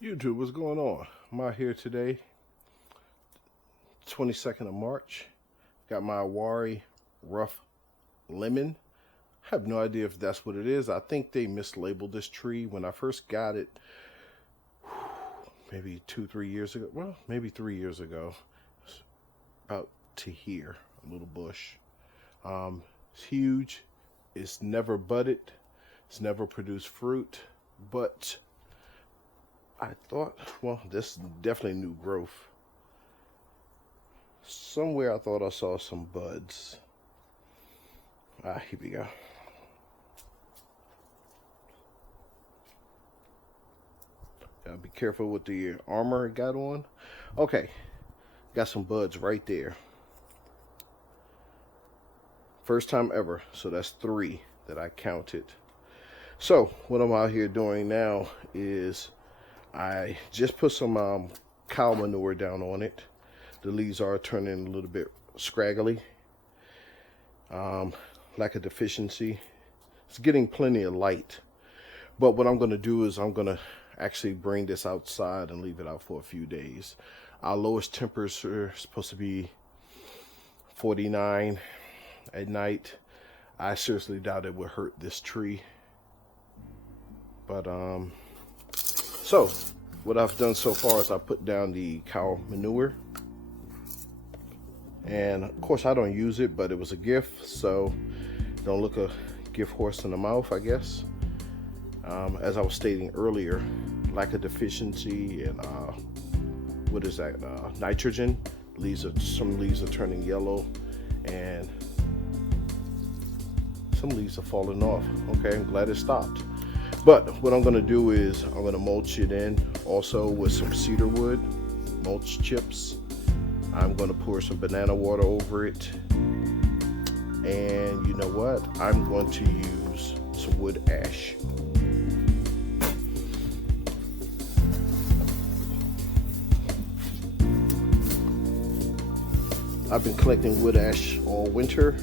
YouTube, what's going on? I'm out here today, 22nd of March. Got my Awari rough lemon. I have no idea if that's what it is. I think they mislabeled this tree when I first got it, maybe 2-3 years ago. Well, maybe 3 years ago. It's about to here, a little bush. It's huge. It's never budded. It's never produced fruit, but I thought, well, this is definitely new growth. Somewhere I thought I saw some buds. Here we go. Gotta be careful with the armor it got on. Okay, got some buds right there. First time ever, so that's 3 that I counted. So what I'm out here doing now is I just put some cow manure down on it. The leaves are turning a little bit scraggly. Lack of deficiency. It's getting plenty of light. But what I'm going to do is I'm going to actually bring this outside and leave it out for a few days. Our lowest temperature is supposed to be 49 at night. I seriously doubt it would hurt this tree. But so what I've done so far is I put down the cow manure, and of course I don't use it, but it was a gift, so don't look a gift horse in the mouth, I guess. As I was stating earlier, lack of deficiency and what is that, nitrogen. Some leaves are turning yellow and some leaves are falling off. Okay, I'm glad it stopped. But what I'm going to do is I'm going to mulch it in also with some cedar wood, mulch chips. I'm going to pour some banana water over it. And you know what? I'm going to use some wood ash. I've been collecting wood ash all winter,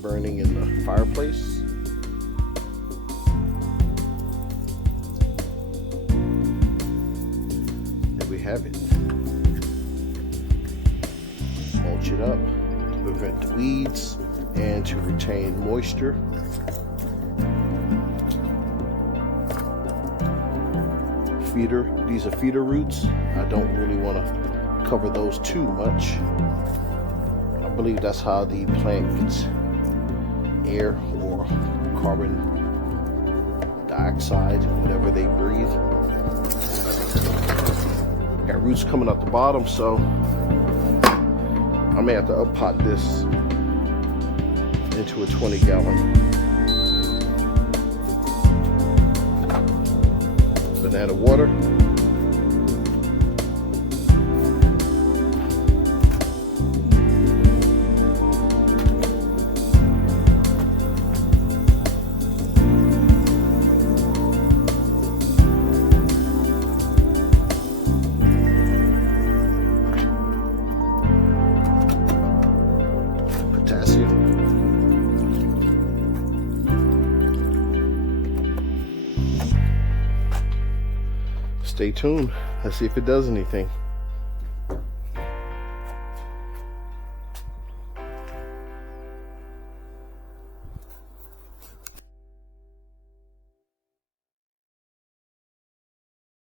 burning in the fireplace. Have it. Mulch it up to prevent the weeds and to retain moisture. These are feeder roots. I don't really want to cover those too much. I believe that's how the plant gets air or carbon dioxide, whatever they breathe. Got roots coming up the bottom, so I may have to up pot this into a 20-gallon. Banana water. Stay tuned. Let's see if it does anything.